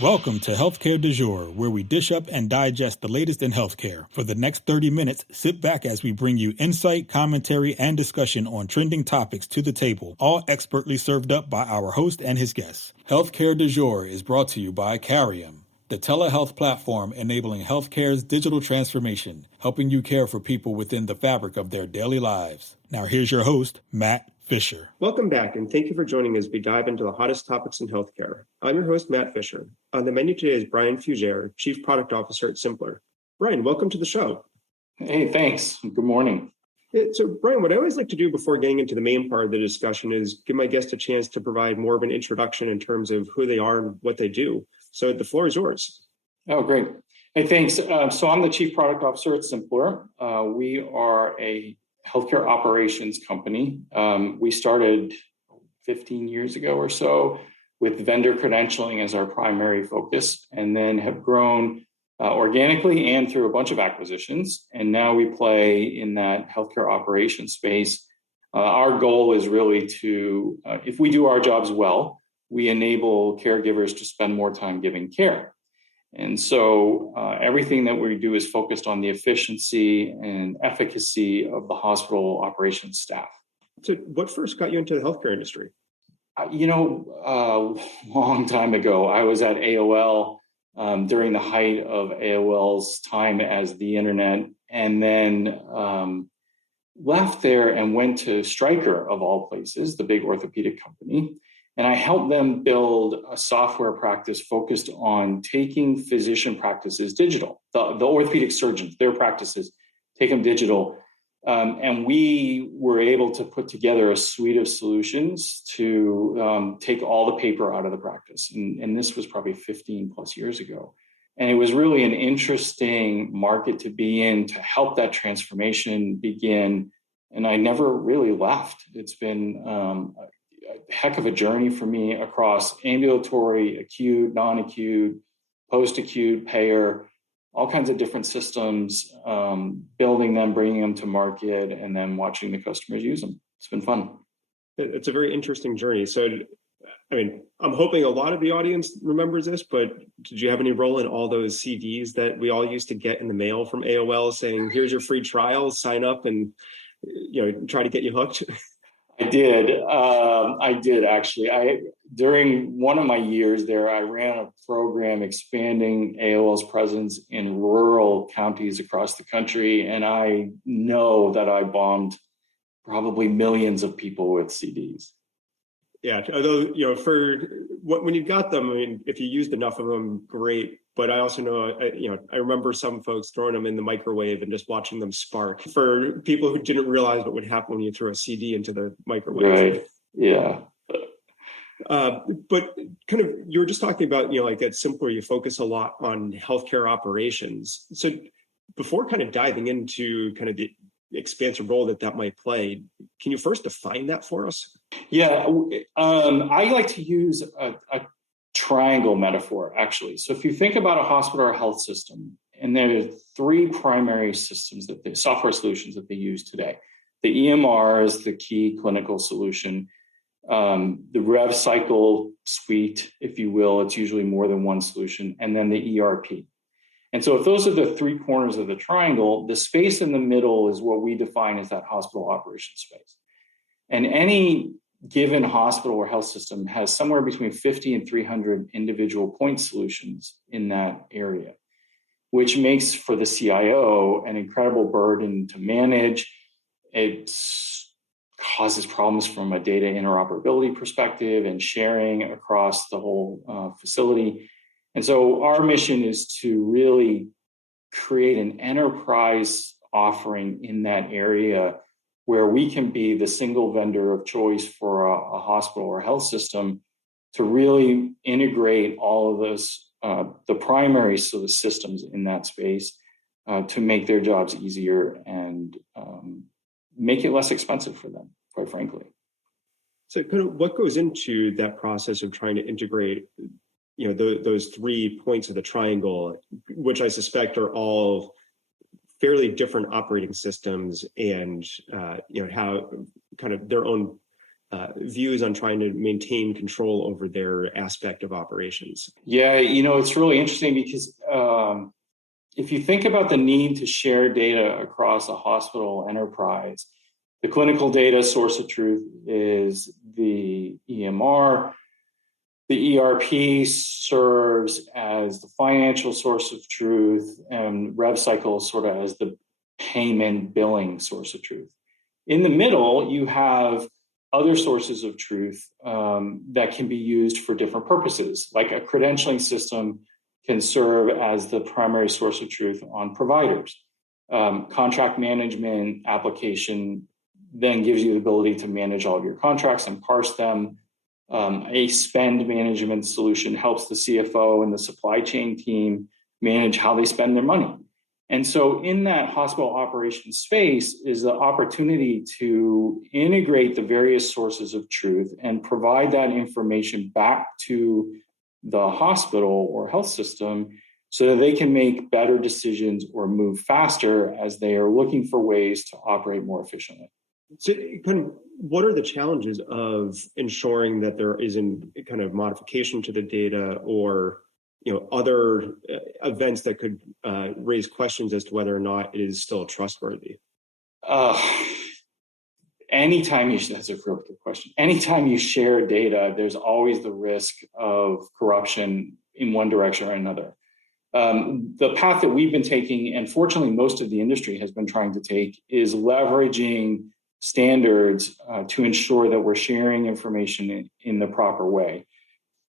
Welcome to Healthcare du Jour, where we dish up and digest the latest in healthcare. For the next 30 minutes, sit back as we bring you insight, commentary, and discussion on trending topics to the table, all expertly served up by our host and his guests. Healthcare du Jour is brought to you by Carium, the telehealth platform enabling healthcare's digital transformation, helping you care for people within the fabric of their daily lives. Now here's your host, Matt Fisher. Welcome back, and thank you for joining us as we dive into the hottest topics in healthcare. I'm your host, Matt Fisher. On the menu today is Brian Fugere, Chief Product Officer at symplr. Brian, welcome to the show. Hey, thanks. Good morning. So, Brian, what I always like to do before getting into the main part of the discussion is give my guests a chance to provide more of an introduction in terms of who they are and what they do. So the floor is yours. Oh, great. Hey, thanks. So I'm the Chief Product Officer at symplr. We are a healthcare operations company. We started 15 years ago or so with vendor credentialing as our primary focus, and then have grown organically and through a bunch of acquisitions. And now we play in that healthcare operations space. Our goal is really to, if we do our jobs well, we enable caregivers to spend more time giving care. And so everything that we do is focused on the efficiency and efficacy of the hospital operations staff. So what first got you into the healthcare industry? A long time ago, I was at AOL during the height of AOL's time as the internet, and then left there and went to Stryker, of all places, the big orthopedic company. And I helped them build a software practice focused on taking physician practices digital. The orthopedic surgeons, their practices, take them digital. And we were able to put together a suite of solutions to take all the paper out of the practice. And this was probably 15 plus years ago. And it was really an interesting market to be in, to help that transformation begin. And I never really left. It's been a heck of a journey for me across ambulatory, acute, non-acute, post-acute, payer, all kinds of different systems, building them, bringing them to market, and then watching the customers use them. It's been fun. It's a very interesting journey. So, I'm hoping a lot of the audience remembers this, but did you have any role in all those CDs that we all used to get in the mail from AOL saying, here's your free trial, sign up and try to get you hooked? I did actually. During one of my years there, I ran a program expanding AOL's presence in rural counties across the country, and I know that I bombed probably millions of people with CDs. Yeah, although when you got them, if you used enough of them, great. But I also know, I remember some folks throwing them in the microwave and just watching them spark. For people who didn't realize what would happen when you threw a CD into the microwave. Right. Yeah. But kind of, you were just talking about, like at symplr, you focus a lot on healthcare operations. So before kind of diving into kind of the expansive role that might play, can you first define that for us? Yeah, I like to use a triangle metaphor, actually. So if you think about a hospital or health system, and there are three primary systems, software solutions that they use today. The EMR is the key clinical solution. The rev cycle suite, if you will, it's usually more than one solution, and then the ERP. And so if those are the three corners of the triangle, the space in the middle is what we define as that hospital operations space. And any given hospital or health system has somewhere between 50 and 300 individual point solutions in that area, which makes for the CIO an incredible burden to manage. It causes problems from a data interoperability perspective and sharing across the whole facility. And so our mission is to really create an enterprise offering in that area where we can be the single vendor of choice for a hospital or health system to really integrate all of those, the primary systems in that space to make their jobs easier and make it less expensive for them, quite frankly. So kind of what goes into that process of trying to integrate, those 3 points of the triangle, which I suspect are all fairly different operating systems and, how kind of their own views on trying to maintain control over their aspect of operations? Yeah, it's really interesting because if you think about the need to share data across a hospital enterprise, the clinical data source of truth is the EMR. The ERP serves as the financial source of truth, and RevCycle sort of as the payment billing source of truth. In the middle, you have other sources of truth that can be used for different purposes, like a credentialing system can serve as the primary source of truth on providers. Contract management application then gives you the ability to manage all of your contracts and parse them. A spend management solution helps the CFO and the supply chain team manage how they spend their money. And so in that hospital operations space is the opportunity to integrate the various sources of truth and provide that information back to the hospital or health system so that they can make better decisions or move faster as they are looking for ways to operate more efficiently. So kind of what are the challenges of ensuring that there isn't kind of modification to the data or other events that could raise questions as to whether or not it is still trustworthy? That's a real good question. Anytime you share data, there's always the risk of corruption in one direction or another. The path that we've been taking, and fortunately most of the industry has been trying to take, is leveraging standards to ensure that we're sharing information in the proper way.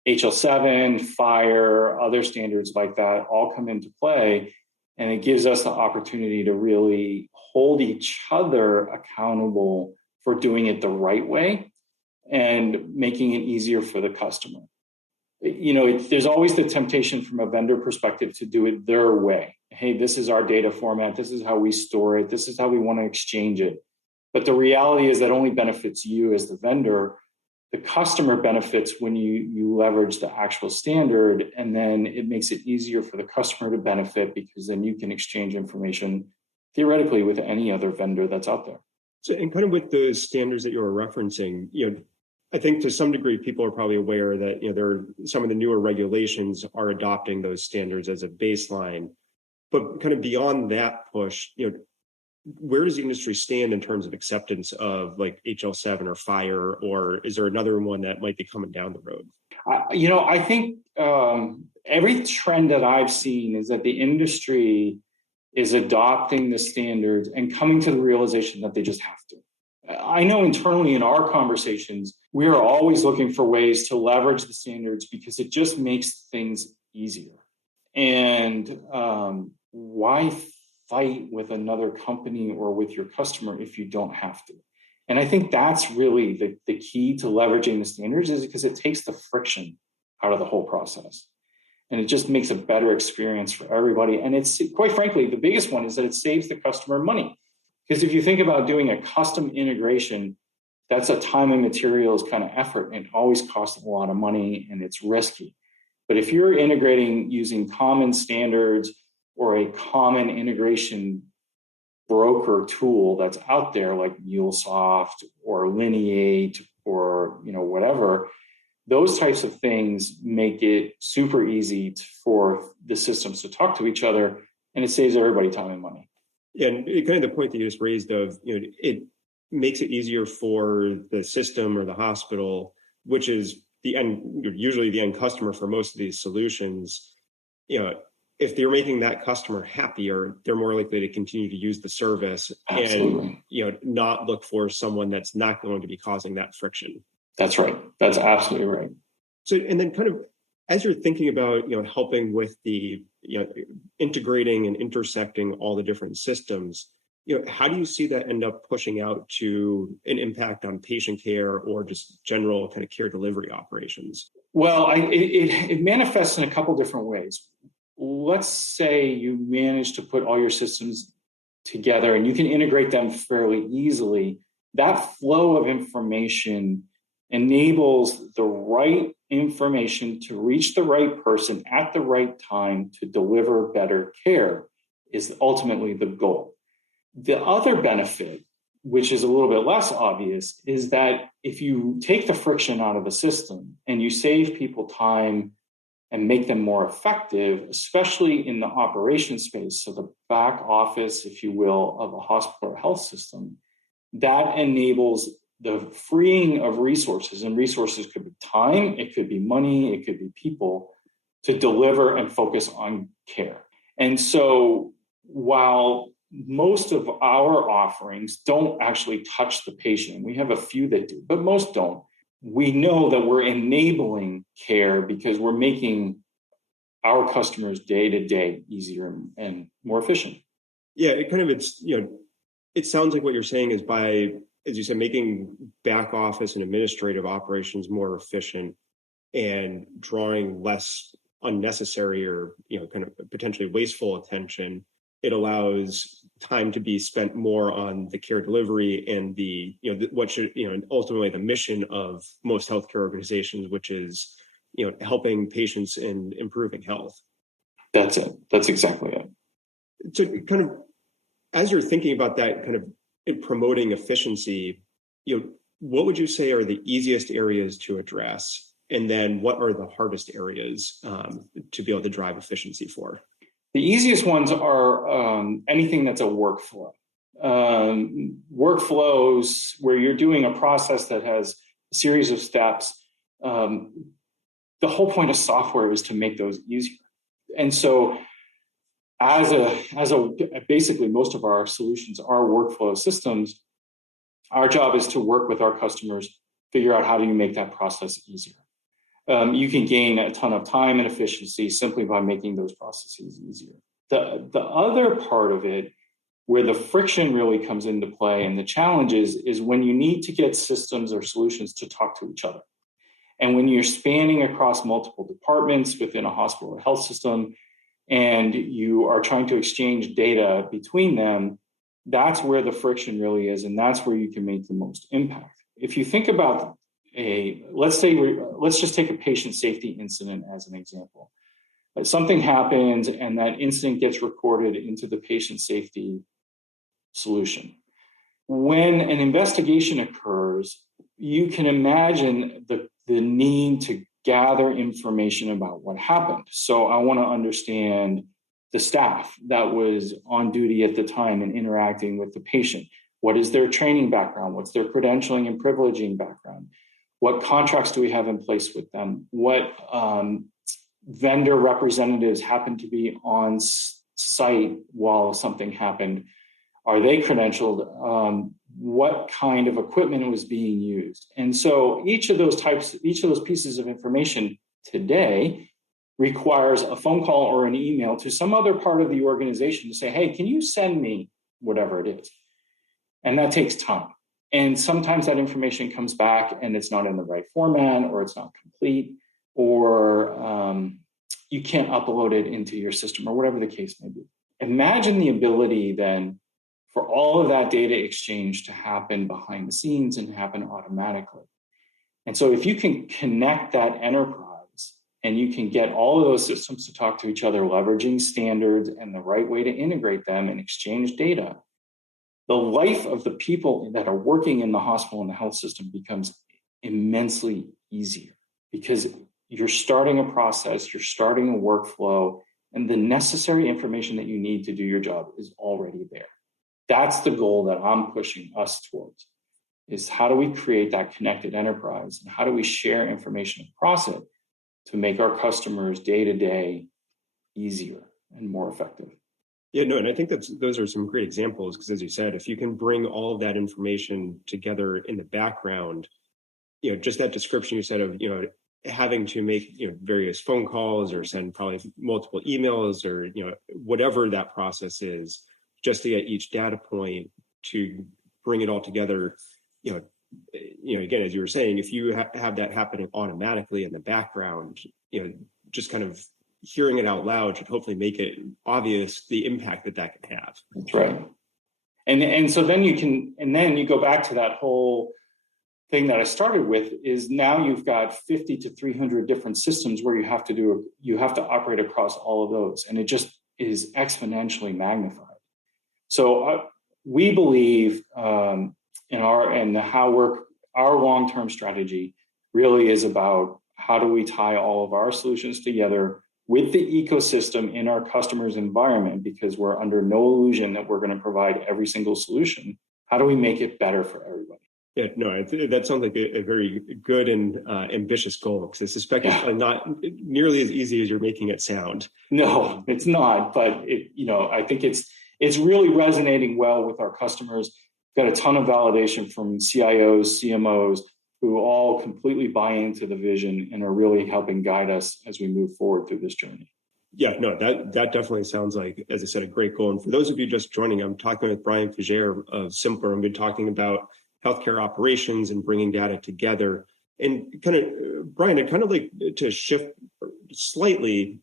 HL7, FHIR, other standards like that all come into play, and it gives us the opportunity to really hold each other accountable for doing it the right way and making it easier for the customer. There's always the temptation from a vendor perspective to do it their way. Hey, this is our data format. This is how we store it. This is how we want to exchange it. But the reality is that only benefits you as the vendor. The customer benefits when you leverage the actual standard, and then it makes it easier for the customer to benefit because then you can exchange information theoretically with any other vendor that's out there. So, and kind of with the standards that you were referencing, I think to some degree people are probably aware that there are some of the newer regulations are adopting those standards as a baseline, but kind of beyond that push, where does the industry stand in terms of acceptance of like HL7 or FHIR, or is there another one that might be coming down the road? I think every trend that I've seen is that the industry is adopting the standards and coming to the realization that they just have to. I know internally in our conversations, we are always looking for ways to leverage the standards because it just makes things easier. And why fight with another company or with your customer if you don't have to? And I think that's really the key to leveraging the standards, is because it takes the friction out of the whole process. And it just makes a better experience for everybody. And it's, quite frankly, the biggest one is that it saves the customer money. Because if you think about doing a custom integration, that's a time and materials kind of effort, and it always costs a lot of money and it's risky. But if you're integrating using common standards or a common integration broker tool that's out there like MuleSoft or Lineate or whatever, those types of things make it super easy for the systems to talk to each other, and it saves everybody time and money. Yeah, and kind of the point that you just raised of, it makes it easier for the system or the hospital, which is usually the end customer for most of these solutions. If they're making that customer happier, they're more likely to continue to use the service. Absolutely. And not look for someone that's not going to be causing that friction. That's right. That's absolutely right. So, and then kind of as you're thinking about helping with the integrating and intersecting all the different systems, how do you see that end up pushing out to an impact on patient care or just general kind of care delivery operations? Well, it manifests in a couple different ways. Let's say you manage to put all your systems together and you can integrate them fairly easily. That flow of information enables the right information to reach the right person at the right time to deliver better care, is ultimately the goal. The other benefit which is a little bit less obvious, is that if you take the friction out of the system and you save people time and make them more effective, especially in the operation space, so the back office, if you will, of a hospital or health system, that enables the freeing of resources, and resources could be time, it could be money, it could be people, to deliver and focus on care. And so while most of our offerings don't actually touch the patient, we have a few that do, but most don't, we know that we're enabling care because we're making our customers day-to-day easier and more efficient. Yeah, it sounds like what you're saying is by, as you said, making back office and administrative operations more efficient and drawing less unnecessary or kind of potentially wasteful attention, it allows time to be spent more on the care delivery and what should ultimately the mission of most healthcare organizations, which is helping patients and improving health. That's it. That's exactly it. So kind of as you're thinking about that, kind of in promoting efficiency, what would you say are the easiest areas to address? And then what are the hardest areas to be able to drive efficiency for? The easiest ones are anything that's a workflow. Workflows where you're doing a process that has a series of steps. The whole point of software is to make those easier. And so basically most of our solutions are workflow systems. Our job is to work with our customers, figure out how do you make that process easier. You can gain a ton of time and efficiency simply by making those processes easier. The other part of it, where the friction really comes into play and the challenges, is when you need to get systems or solutions to talk to each other. And when you're spanning across multiple departments within a hospital or health system, and you are trying to exchange data between them, that's where the friction really is, and that's where you can make the most impact. If you think about let's just take a patient safety incident as an example. Something happens and that incident gets recorded into the patient safety solution. When an investigation occurs, you can imagine the need to gather information about what happened. So I want to understand the staff that was on duty at the time and interacting with the patient. What is their training background? What's their credentialing and privileging background? What contracts do we have in place with them? What vendor representatives happen to be on site while something happened? Are they credentialed? What kind of equipment was being used? And so each of those pieces of information today requires a phone call or an email to some other part of the organization to say, hey, can you send me whatever it is? And that takes time. And sometimes that information comes back and it's not in the right format, or it's not complete, or you can't upload it into your system, or whatever the case may be. Imagine the ability then for all of that data exchange to happen behind the scenes and happen automatically. And so if you can connect that enterprise and you can get all of those systems to talk to each other, leveraging standards and the right way to integrate them and exchange data, the life of the people that are working in the hospital and the health system becomes immensely easier, because you're starting a process, you're starting a workflow, and the necessary information that you need to do your job is already there. That's the goal that I'm pushing us towards, is how do we create that connected enterprise, and how do we share information across it to make our customers day-to-day easier and more effective. Yeah, no, and I think those are some great examples, because as you said, if you can bring all of that information together in the background, just that description you said of, having to make, various phone calls or send probably multiple emails or, whatever that process is, just to get each data point to bring it all together, again, as you were saying, if you have that happening automatically in the background, just kind of hearing it out loud should hopefully make it obvious the impact that can have. That's right. And so then you go back to that whole thing that I started with, is now you've got 50 to 300 different systems where you have to operate across all of those. And it just is exponentially magnified. So we believe our long-term strategy really is about how do we tie all of our solutions together with the ecosystem in our customer's environment, because we're under no illusion that we're going to provide every single solution. How do we make it better for everybody? Yeah, no, that sounds like a very good and ambitious goal, because I suspect it's not nearly as easy as you're making it sound. No, it's not. But I think it's really resonating well with our customers. Got a ton of validation from CIOs, CMOs, who all completely buy into the vision and are really helping guide us as we move forward through this journey. Yeah, no, that definitely sounds like, as I said, a great goal. And for those of you just joining, I'm talking with Brian Fugere of symplr. I've been talking about healthcare operations and bringing data together. And kind of, Brian, I'd kind of like to shift slightly,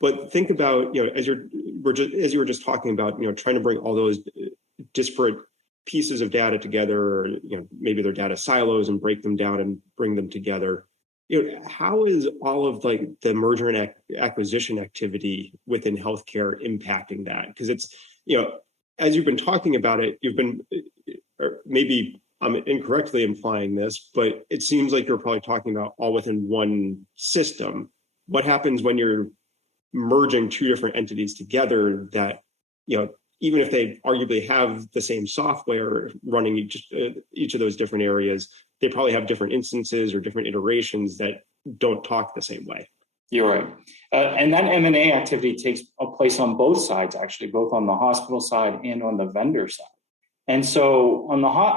but think about, as you were just talking about, trying to bring all those disparate pieces of data together, or maybe they're data silos, and break them down and bring them together. How is all of like the merger and acquisition activity within healthcare impacting that? Because it's, as you've been talking about it, you've been, or maybe I'm incorrectly implying this, but it seems like you're probably talking about all within one system. What happens when you're merging two different entities together that, even if they arguably have the same software running each of those different areas, they probably have different instances or different iterations that don't talk the same way? You're right. And that M&A activity takes place on both sides, actually, both on the hospital side and on the vendor side. And so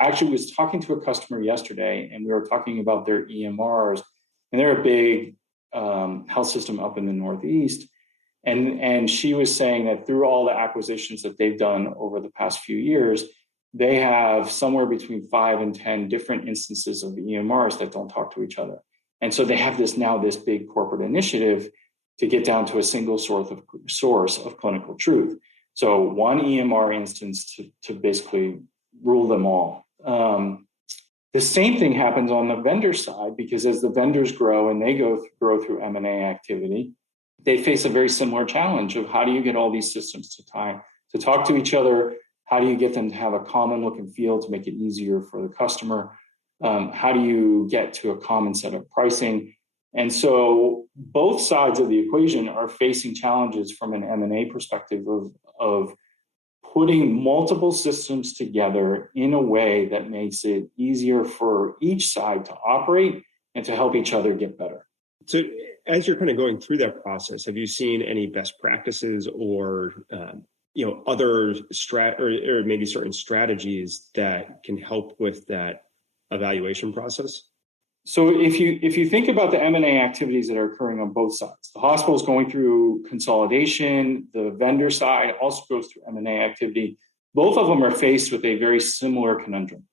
actually was talking to a customer yesterday, and we were talking about their EMRs, and they're a big health system up in the Northeast. And she was saying that through all the acquisitions that they've done over the past few years, they have somewhere between 5 and 10 different instances of EMRs that don't talk to each other. And so they have this big corporate initiative to get down to a single source of clinical truth. So one EMR instance to basically rule them all. The same thing happens on the vendor side, because as the vendors grow and they grow through M&A activity, they face a very similar challenge of how do you get all these systems to talk to each other? How do you get them to have a common look and feel to make it easier for the customer? How do you get to a common set of pricing? And so both sides of the equation are facing challenges from an M&A perspective of putting multiple systems together in a way that makes it easier for each side to operate and to help each other get better. So as you're kind of going through that process, have you seen any best practices or other or maybe certain strategies that can help with that evaluation process? So if you think about the M&A activities that are occurring on both sides, the hospital is going through consolidation, the vendor side also goes through M&A activity. Both of them are faced with a very similar conundrum.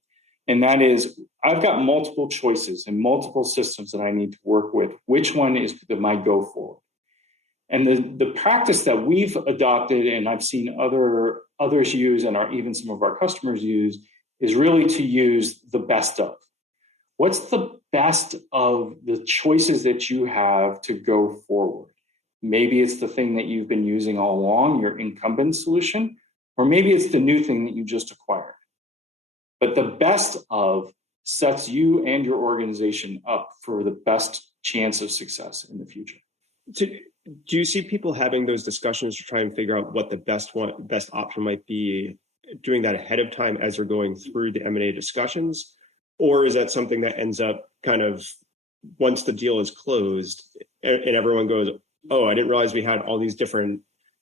And that is, I've got multiple choices and multiple systems that I need to work with. Which one is my go forward? And the practice that we've adopted, and I've seen others use, and even some of our customers use, is really to use the best of. What's the best of the choices that you have to go forward? Maybe it's the thing that you've been using all along, your incumbent solution, or maybe it's the new thing that you just acquired. But the best of sets you and your organization up for the best chance of success in the future. So do you see people having those discussions to try and figure out what the best option might be, doing that ahead of time as they're going through the M&A discussions? Or is that something that ends up kind of once the deal is closed and everyone goes, oh, I didn't realize we had all these different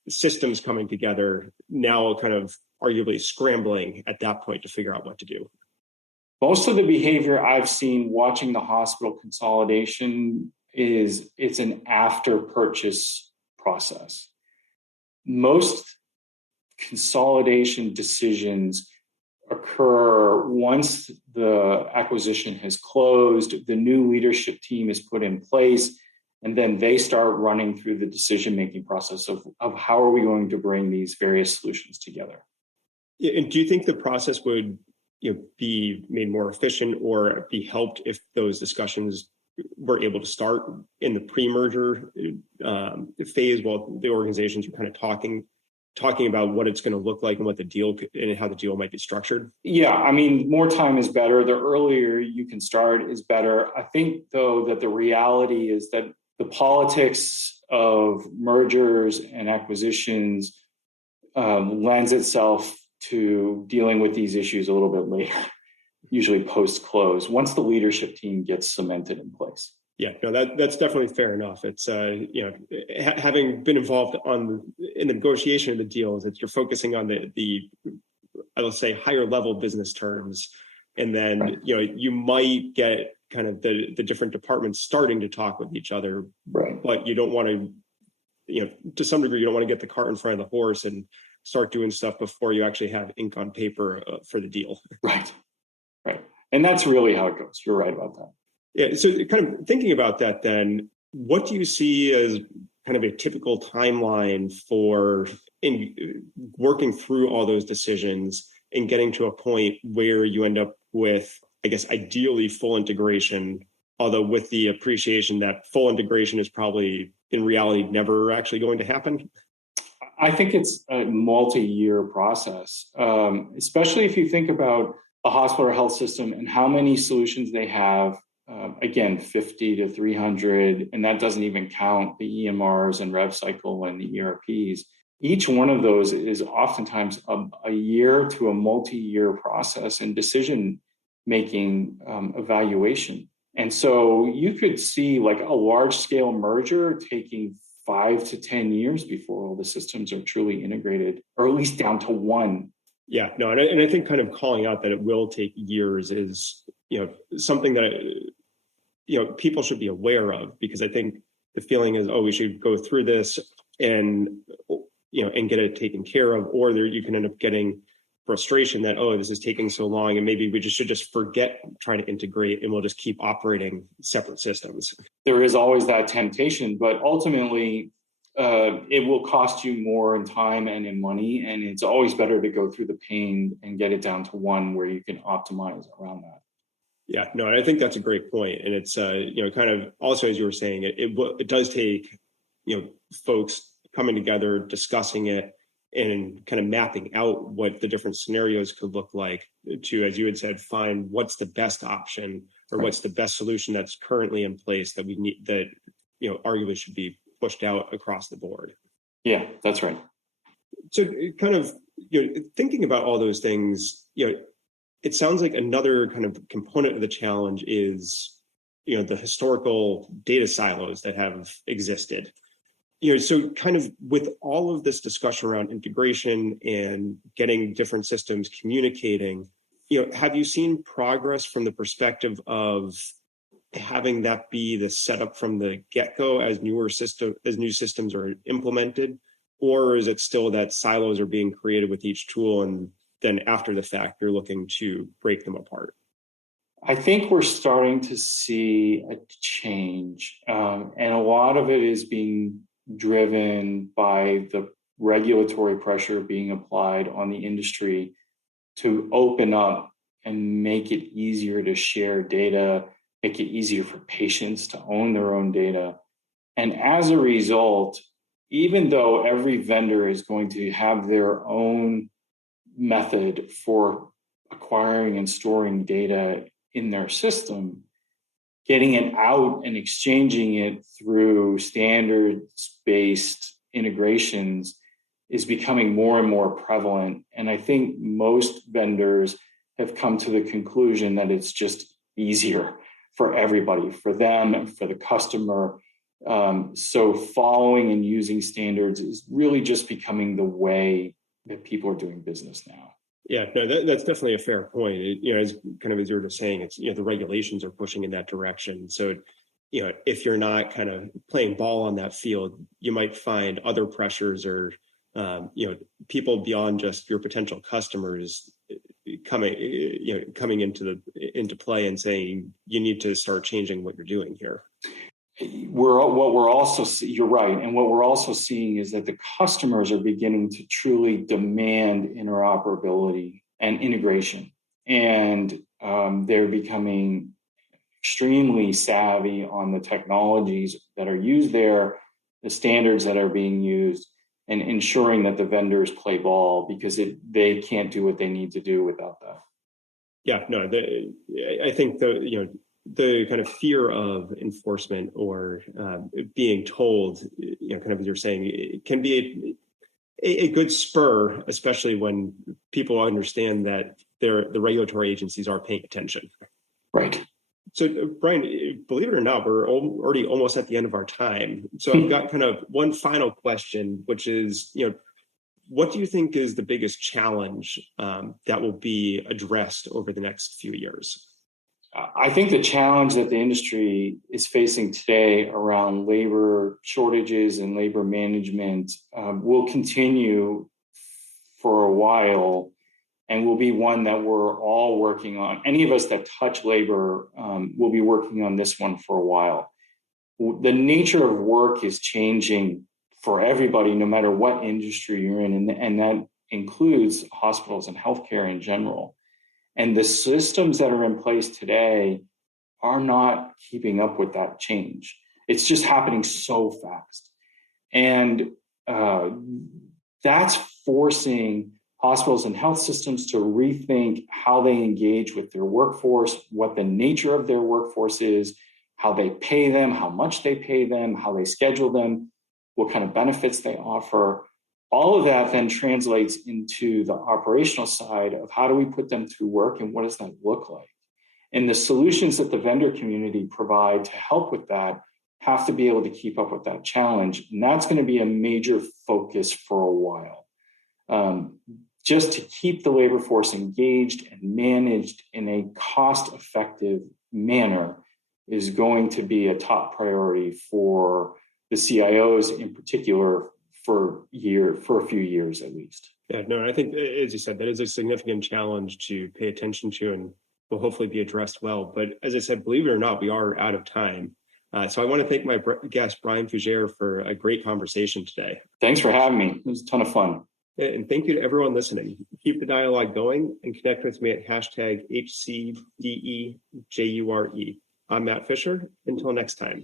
systems coming together, now kind of arguably scrambling at that point to figure out what to do? Most of the behavior I've seen watching the hospital consolidation is it's an after purchase process. Most consolidation decisions occur once the acquisition has closed, the new leadership team is put in place, and then they start running through the decision-making process of how are we going to bring these various solutions together. And do you think the process would be made more efficient or be helped if those discussions were able to start in the pre-merger phase while the organizations were kind of talking talking about what it's going to look like and what the deal and how the deal might be structured? Yeah, I mean, more time is better. The earlier you can start is better. I think, though, that the reality is that the politics of mergers and acquisitions lends itself to dealing with these issues a little bit later, usually post-close, once the leadership team gets cemented in place. Yeah, no, that's definitely fair enough. It's having been involved in the negotiation of the deals, you're focusing on the I will say higher level business terms, and then Right. You might get kind of the different departments starting to talk with each other, Right. but you don't want to, to some degree, you don't want to get the cart in front of the horse and start doing stuff before you actually have ink on paper for the deal. Right. And that's really how it goes. You're right about that. Yeah. So kind of thinking about that, then, what do you see as kind of a typical timeline for in working through all those decisions and getting to a point where you end up with, I guess, ideally full integration, although with the appreciation that full integration is probably in reality never actually going to happen? I think it's a multi-year process, especially if you think about a hospital or health system and how many solutions they have. Again, 50 to 300, and that doesn't even count the EMRs and RevCycle and the ERPs. Each one of those is oftentimes a year to a multi-year process and decision-making evaluation. And so you could see like a large-scale merger taking 5 to 10 years before all the systems are truly integrated, or at least down to one. Yeah, no, and I think kind of calling out that it will take years is, something that, people should be aware of, because I think the feeling is, oh, we should go through this and, and get it taken care of, or you can end up getting frustration that, oh, this is taking so long, and maybe we should just forget trying to integrate and we'll just keep operating separate systems. There is always that temptation, but ultimately it will cost you more in time and in money, and it's always better to go through the pain and get it down to one where you can optimize around that. Yeah, no, I think that's a great point, and it's kind of also, as you were saying, it does take folks coming together, discussing it, and kind of mapping out what the different scenarios could look like to, as you had said, find what's the best option or Right. what's the best solution that's currently in place that we need, that arguably should be pushed out across the board. Yeah, that's right. So kind of thinking about all those things, it sounds like another kind of component of the challenge is the historical data silos that have existed. So kind of with all of this discussion around integration and getting different systems communicating, have you seen progress from the perspective of having that be the setup from the get-go as new systems are implemented, or is it still that silos are being created with each tool, and then after the fact you're looking to break them apart? I think we're starting to see a change, and a lot of it is being driven by the regulatory pressure being applied on the industry to open up and make it easier to share data, make it easier for patients to own their own data. And as a result, even though every vendor is going to have their own method for acquiring and storing data in their system, getting it out and exchanging it through standards-based integrations is becoming more and more prevalent. And I think most vendors have come to the conclusion that it's just easier for everybody, for them and for the customer. So following and using standards is really just becoming the way that people are doing business now. Yeah, no, that's definitely a fair point. As kind of as you were just saying, it's the regulations are pushing in that direction. So, if you're not kind of playing ball on that field, you might find other pressures or people beyond just your potential customers coming into play and saying you need to start changing what you're doing here. You're right. And what we're also seeing is that the customers are beginning to truly demand interoperability and integration. And they're becoming extremely savvy on the technologies that are used there, the standards that are being used. and ensuring that the vendors play ball, because they can't do what they need to do without that. Yeah, no, I think the kind of fear of enforcement or being told, kind of as you're saying, it can be a good spur, especially when people understand that the regulatory agencies are paying attention. Right. So, Brian, believe it or not, we're already almost at the end of our time. So I've got kind of one final question, which is, what do you think is the biggest challenge that will be addressed over the next few years? I think the challenge that the industry is facing today around labor shortages and labor management will continue for a while, and will be one that we're all working on. Any of us that touch labor will be working on this one for a while. The nature of work is changing for everybody, no matter what industry you're in, and that includes hospitals and healthcare in general. And the systems that are in place today are not keeping up with that change. It's just happening so fast. And that's forcing hospitals and health systems to rethink how they engage with their workforce, what the nature of their workforce is, how they pay them, how much they pay them, how they schedule them, what kind of benefits they offer. All of that then translates into the operational side of how do we put them through work and what does that look like? And the solutions that the vendor community provide to help with that have to be able to keep up with that challenge. And that's going to be a major focus for a while. Just to keep the labor force engaged and managed in a cost-effective manner is going to be a top priority for the CIOs in particular for a few years at least. Yeah, no, I think, as you said, that is a significant challenge to pay attention to and will hopefully be addressed well. But as I said, believe it or not, we are out of time. So I want to thank my guest, Brian Fugere, for a great conversation today. Thanks for having me. It was a ton of fun. And thank you to everyone listening. Keep the dialogue going and connect with me at #HCDEJURE. I'm Matt Fisher. Until next time.